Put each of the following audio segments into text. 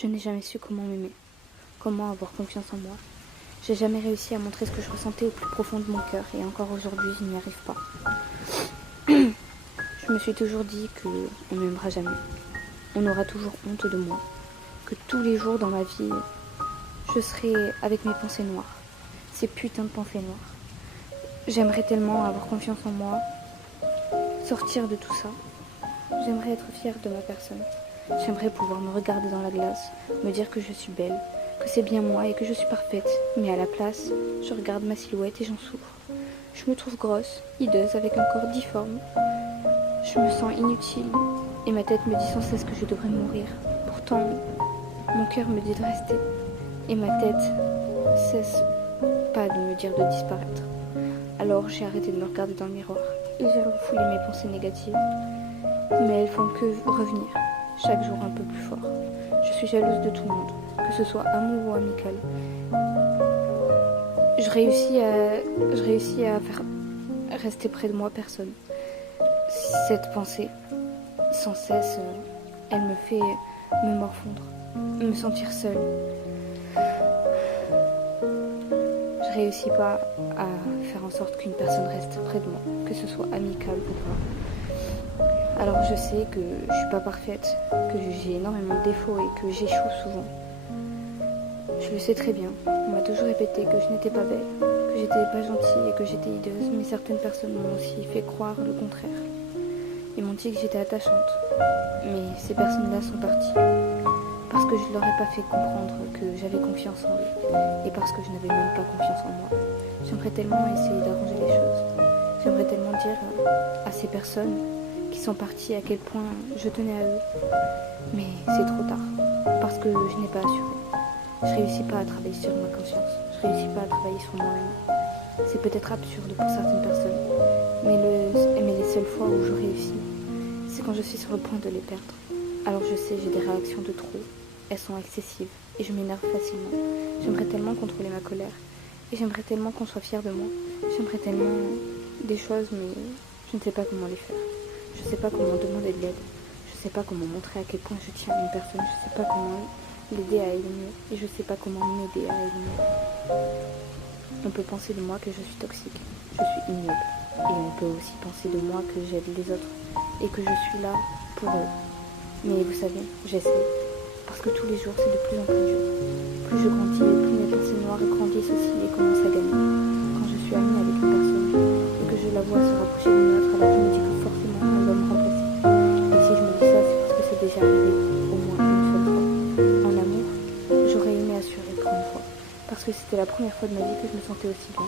Je n'ai jamais su comment m'aimer, comment avoir confiance en moi. J'ai jamais réussi à montrer ce que je ressentais au plus profond de mon cœur et encore aujourd'hui je n'y arrive pas. Je me suis toujours dit qu'on ne m'aimera jamais. On aura toujours honte de moi. Que tous les jours dans ma vie, je serai avec mes pensées noires. Ces putains de pensées noires. J'aimerais tellement avoir confiance en moi, sortir de tout ça. J'aimerais être fière de ma personne. J'aimerais pouvoir me regarder dans la glace, me dire que je suis belle, que c'est bien moi et que je suis parfaite. Mais à la place, je regarde ma silhouette et j'en souffre. Je me trouve grosse, hideuse, avec un corps difforme. Je me sens inutile et ma tête me dit sans cesse que je devrais mourir. Pourtant, mon cœur me dit de rester et ma tête cesse pas de me dire de disparaître. Alors j'ai arrêté de me regarder dans le miroir et j'ai refoulé mes pensées négatives. Mais elles font que revenir, chaque jour un peu plus fort. Je suis jalouse de tout le monde, que ce soit amour ou amical. Je réussis à faire rester près de moi personne. Cette pensée, sans cesse, elle me fait me morfondre, me sentir seule. Je réussis pas à faire en sorte qu'une personne reste près de moi, que ce soit amical ou pas. Alors je sais que je suis pas parfaite, que j'ai énormément de défauts et que j'échoue souvent. Je le sais très bien, on m'a toujours répété que je n'étais pas belle, que j'étais pas gentille et que j'étais hideuse, mais certaines personnes m'ont aussi fait croire le contraire. Ils m'ont dit que j'étais attachante, mais ces personnes-là sont parties, parce que je ne leur ai pas fait comprendre que j'avais confiance en eux, et parce que je n'avais même pas confiance en moi. J'aimerais tellement essayer d'arranger les choses, j'aimerais tellement dire à ces personnes qui sont parties à quel point je tenais à eux, mais c'est trop tard, parce que je n'ai pas assuré. Je réussis pas à travailler sur ma conscience, je réussis pas à travailler sur moi-même. C'est peut-être absurde pour certaines personnes, mais les seules fois où je réussis, c'est quand je suis sur le point de les perdre. Alors je sais, j'ai des réactions de trop, elles sont excessives et je m'énerve facilement. J'aimerais tellement contrôler ma colère et j'aimerais tellement qu'on soit fier de moi. J'aimerais tellement des choses, mais je ne sais pas comment les faire. Je ne sais pas comment demander de l'aide. Je ne sais pas comment montrer à quel point je tiens à une personne. Je ne sais pas comment l'aider à aller mieux et je ne sais pas comment m'aider à aller mieux. On peut penser de moi que je suis toxique, je suis ignoble. Et on peut aussi penser de moi que j'aide les autres et que je suis là pour eux. Mais vous savez, j'essaie. Parce que tous les jours, c'est de plus en plus dur. Plus je grandis et plus mes pensées noires grandissent aussi et commencent à gagner. Quand je suis amie avec une personne et que je la vois se rapprocher d'une autre, alors je me dis que forcément, elle va me remplacer. Et si je me dis ça, c'est parce que c'est déjà arrivé au moins une seule fois. En amour, j'aurais aimé assurer pour une fois. Parce que c'était la première fois de ma vie que je me sentais aussi bien.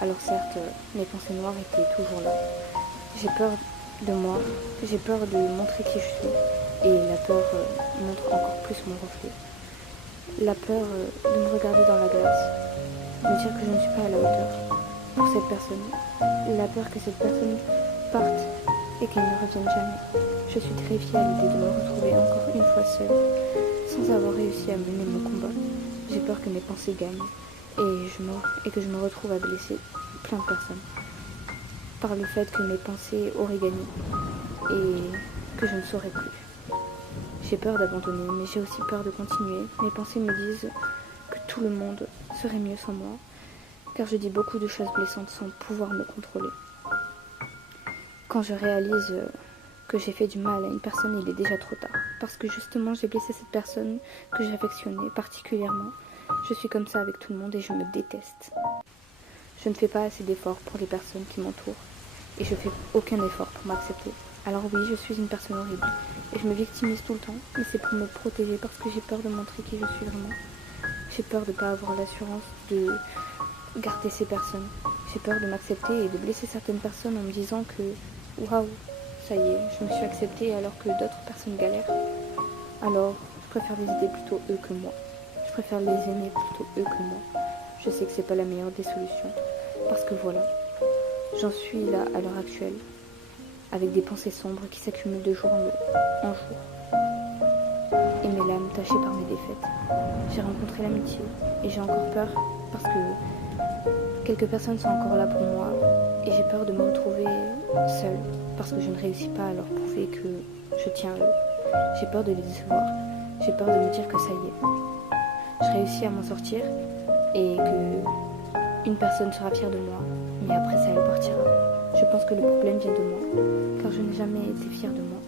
Alors certes, mes pensées noires étaient toujours là. J'ai peur de moi, j'ai peur de montrer qui je suis. Et la peur montre encore plus mon reflet. La peur de me regarder dans la glace, de me dire que je ne suis pas à la hauteur pour cette personne. La peur que cette personne parte et qu'elle ne revienne jamais. Je suis terrifiée à l'idée de me retrouver encore une fois seule, sans avoir réussi à mener mon combat. J'ai peur que mes pensées gagnent et que je me retrouve à blesser plein de personnes par le fait que mes pensées auraient gagné et que je ne saurais plus. J'ai peur d'abandonner, mais j'ai aussi peur de continuer. Mes pensées me disent que tout le monde serait mieux sans moi, car je dis beaucoup de choses blessantes sans pouvoir me contrôler. Quand je réalise que j'ai fait du mal à une personne, il est déjà trop tard, parce que justement j'ai blessé cette personne que j'affectionnais particulièrement. Je suis comme ça avec tout le monde et je me déteste. Je ne fais pas assez d'efforts pour les personnes qui m'entourent, et je fais aucun effort pour m'accepter. Alors oui, je suis une personne horrible, et je me victimise tout le temps, mais c'est pour me protéger parce que j'ai peur de montrer qui je suis vraiment. J'ai peur de ne pas avoir l'assurance de garder ces personnes. J'ai peur de m'accepter et de blesser certaines personnes en me disant que waouh, ça y est, je me suis acceptée alors que d'autres personnes galèrent. Alors, je préfère les aider plutôt eux que moi. Je préfère les aimer plutôt eux que moi. Je sais que c'est pas la meilleure des solutions, parce que voilà, j'en suis là à l'heure actuelle, avec des pensées sombres qui s'accumulent de jour en jour. Et mes lames tachées par mes défaites. J'ai rencontré l'amitié et j'ai encore peur parce que quelques personnes sont encore là pour moi et j'ai peur de me retrouver seule parce que je ne réussis pas à leur prouver que je tiens à eux. J'ai peur de les décevoir. J'ai j'ai peur de me dire que ça y est, je réussis à m'en sortir et que une personne sera fière de moi, mais après ça elle partira. Je pense que le problème vient de moi, car je n'ai jamais été fière de moi.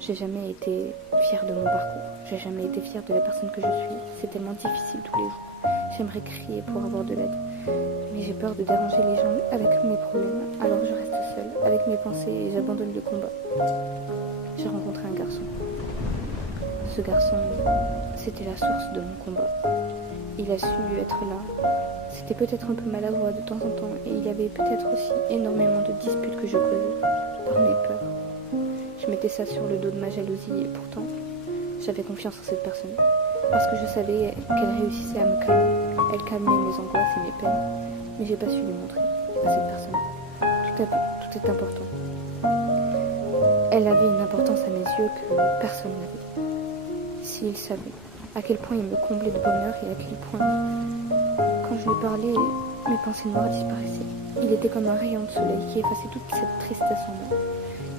J'ai jamais été fière de mon parcours. J'ai jamais été fière de la personne que je suis. C'est tellement difficile tous les jours. J'aimerais crier pour avoir de l'aide, mais j'ai peur de déranger les gens avec mes problèmes. Alors je reste seule avec mes pensées et j'abandonne le combat. J'ai rencontré un garçon. Ce garçon, c'était la source de mon combat. Il a su être là. C'était peut-être un peu maladroit de temps en temps et il y avait peut-être aussi énormément de disputes que je causais par mes peurs. Je mettais ça sur le dos de ma jalousie et pourtant, j'avais confiance en cette personne. Parce que je savais qu'elle réussissait à me calmer. Elle calmait mes angoisses et mes peines. Mais j'ai pas su lui montrer à cette personne. Tout est important. Elle avait une importance à mes yeux que personne n'avait. S'il savait à quel point il me comblait de bonheur et à quel point, quand je lui parlais, mes pensées noires disparaissaient. Il était comme un rayon de soleil qui effaçait toute cette tristesse en moi.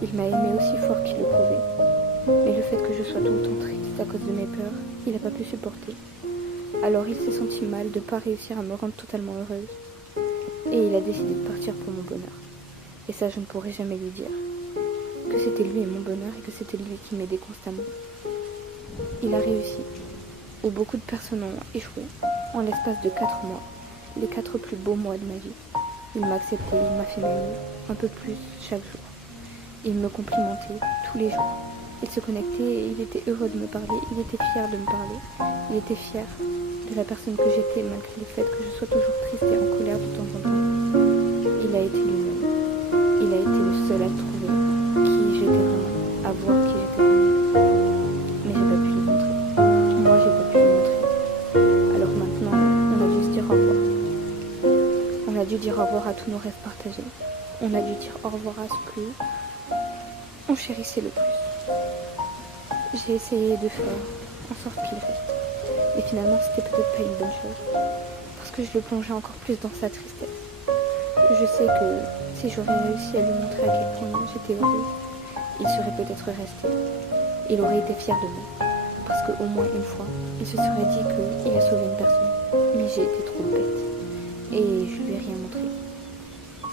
Il m'a aimé aussi fort qu'il le pouvait. Mais le fait que je sois tout le temps triste à cause de mes peurs, il n'a pas pu supporter. Alors il s'est senti mal de ne pas réussir à me rendre totalement heureuse. Et il a décidé de partir pour mon bonheur. Et ça, je ne pourrai jamais lui dire. Que c'était lui et mon bonheur et que c'était lui qui m'aidait constamment. Il a réussi. Où beaucoup de personnes ont échoué. En l'espace de 4 mois. Les 4 plus beaux mois de ma vie. Il m'a accepté, il m'a fait m'aimer. Un peu plus chaque jour. Il me complimentait tous les jours. Il se connectait et il était heureux de me parler. Il était fier de me parler. Il était fier de la personne que j'étais malgré le fait que je sois toujours triste et en colère de temps en temps. Il a été lui-même. Il a été le seul à trouver qui j'étais vraiment, à voir qui j'étais vraiment. Mais j'ai pas pu le montrer. Moi, j'ai pas pu le montrer. Alors maintenant, on a dû se dire au revoir. On a dû dire au revoir à tous nos rêves partagés. On a dû dire au revoir à ce que on chérissait le plus. J'ai essayé de faire en sorte qu'il reste. Et finalement, c'était peut-être pas une bonne chose. Parce que je le plongeais encore plus dans sa tristesse. Je sais que si j'aurais réussi à lui montrer à quel point j'étais heureuse, il serait peut-être resté. Il aurait été fier de moi. Parce qu'au moins une fois, il se serait dit qu'il a sauvé une personne. Mais j'ai été trop bête. Et je lui ai rien montré.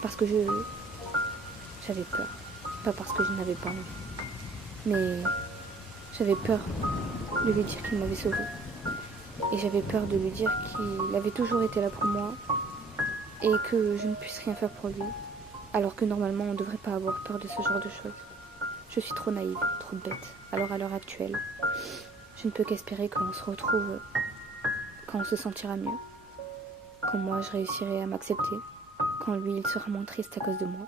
Parce que j'avais peur. Pas parce que je n'avais pas envie. Mais j'avais peur de lui dire qu'il m'avait sauvée. Et j'avais peur de lui dire qu'il avait toujours été là pour moi et que je ne puisse rien faire pour lui. Alors que normalement, on ne devrait pas avoir peur de ce genre de choses. Je suis trop naïve, trop bête. Alors à l'heure actuelle, je ne peux qu'espérer qu'on se retrouve quand on se sentira mieux. Quand moi, je réussirai à m'accepter. Quand lui, il sera moins triste à cause de moi.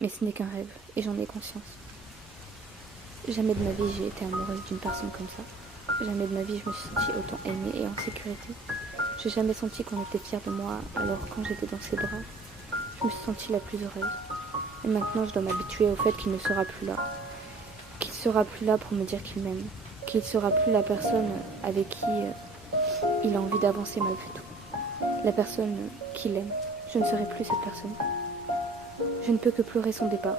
Mais ce n'est qu'un rêve et j'en ai conscience. Jamais de ma vie j'ai été amoureuse d'une personne comme ça. Jamais de ma vie je me suis sentie autant aimée et en sécurité. J'ai jamais senti qu'on était fier de moi, alors quand j'étais dans ses bras, je me suis sentie la plus heureuse. Et maintenant je dois m'habituer au fait qu'il ne sera plus là. Qu'il sera plus là pour me dire qu'il m'aime. Qu'il sera plus la personne avec qui il a envie d'avancer malgré tout. La personne qu'il aime. Je ne serai plus cette personne. Je ne peux que pleurer son départ.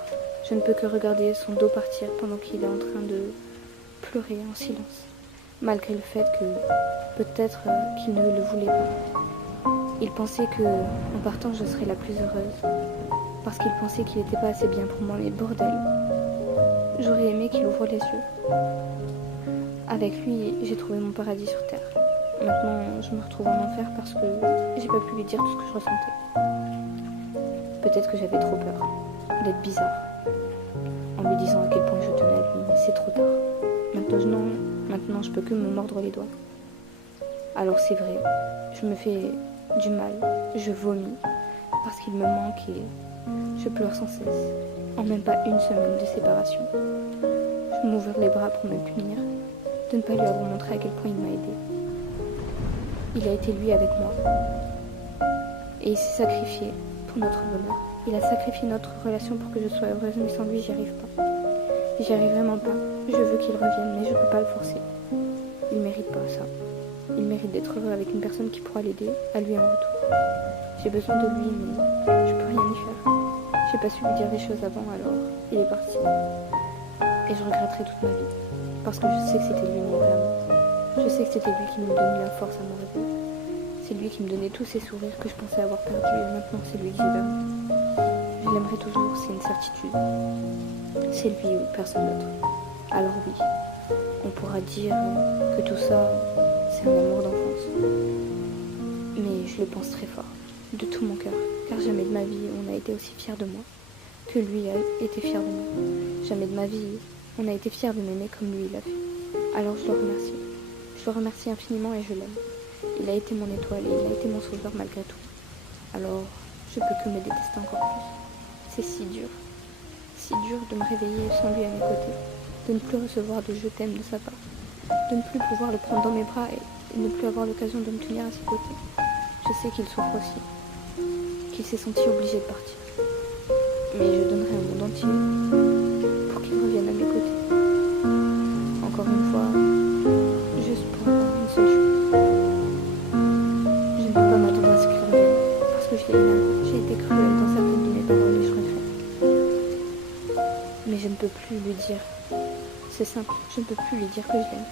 Je ne peux que regarder son dos partir pendant qu'il est en train de pleurer en silence. Malgré le fait que peut-être qu'il ne le voulait pas. Il pensait que en partant je serais la plus heureuse. Parce qu'il pensait qu'il n'était pas assez bien pour moi. Mais bordel, j'aurais aimé qu'il ouvre les yeux. Avec lui, j'ai trouvé mon paradis sur terre. Maintenant, je me retrouve en enfer parce que j'ai pas pu lui dire tout ce que je ressentais. Peut-être que j'avais trop peur d'être bizarre en lui disant à quel point je tenais à lui, mais c'est trop tard. Maintenant je peux que me mordre les doigts. Alors c'est vrai, je me fais du mal, je vomis parce qu'il me manque et je pleure sans cesse. En même pas une semaine de séparation. Je m'ouvre les bras pour me punir de ne pas lui avoir montré à quel point il m'a aidé. Il a été lui avec moi et il s'est sacrifié pour notre bonheur. Il a sacrifié notre relation pour que je sois heureuse, mais sans lui, j'y arrive pas. J'y arrive vraiment pas. Je veux qu'il revienne, mais je peux pas le forcer. Il mérite pas ça. Il mérite d'être heureux avec une personne qui pourra l'aider, à lui en retour. J'ai besoin de lui, mais je peux rien y faire. J'ai pas su lui dire des choses avant, alors il est parti. Et je regretterai toute ma vie, parce que je sais que c'était lui mon vrai amour. sais que c'était lui qui me donnait la force à me réveiller. C'est lui qui me donnait tous ces sourires que je pensais avoir perdus et maintenant c'est lui que j'ai perdu. Je l'aimerai toujours, c'est une certitude. C'est lui ou personne d'autre. Alors oui, on pourra dire que tout ça, c'est un amour d'enfance. Mais je le pense très fort, de tout mon cœur, car jamais de ma vie on a été aussi fiers de moi que lui a été fier de moi. Jamais de ma vie on a été fiers de m'aimer comme lui il l'a fait. Alors je le remercie. Je le remercie infiniment et je l'aime. Il a été mon étoile et il a été mon sauveur malgré tout. Alors je peux que me détester encore plus. C'est si dur de me réveiller sans lui à mes côtés, de ne plus recevoir de je t'aime de sa part, de ne plus pouvoir le prendre dans mes bras et ne plus avoir l'occasion de me tenir à ses côtés. Je sais qu'il souffre aussi, qu'il s'est senti obligé de partir. Mais je donnerai un monde entier pour qu'il revienne à mes côtés. Encore une fois, juste pour une seule chose. Je ne peux pas m'attendre à ce qu'il revienne, parce que j'ai été cruelle dans certaines de mes paroles et je regrette. Mais je ne peux plus lui dire. C'est simple, je ne peux plus lui dire que je l'aime.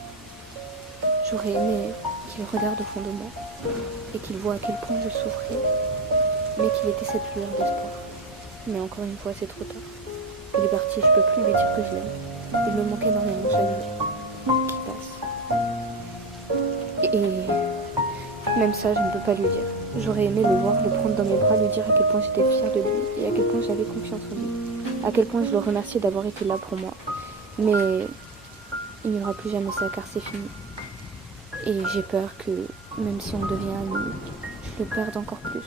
J'aurais aimé qu'il regarde au fond de moi et qu'il voit à quel point je souffrais, mais qu'il était cette lueur d'espoir. Mais encore une fois, c'est trop tard. Il est parti, je peux plus lui dire que je l'aime. Il me manque énormément chaque jour qui passe. Et même ça, je ne peux pas lui dire. J'aurais aimé le voir, le prendre dans mes bras, lui dire à quel point j'étais fière de lui et à quel point j'avais confiance en lui. À quel point je le remerciais d'avoir été là pour moi. Mais il n'y aura plus jamais ça car c'est fini. Et j'ai peur que, même si on devient amis, je le perde encore plus.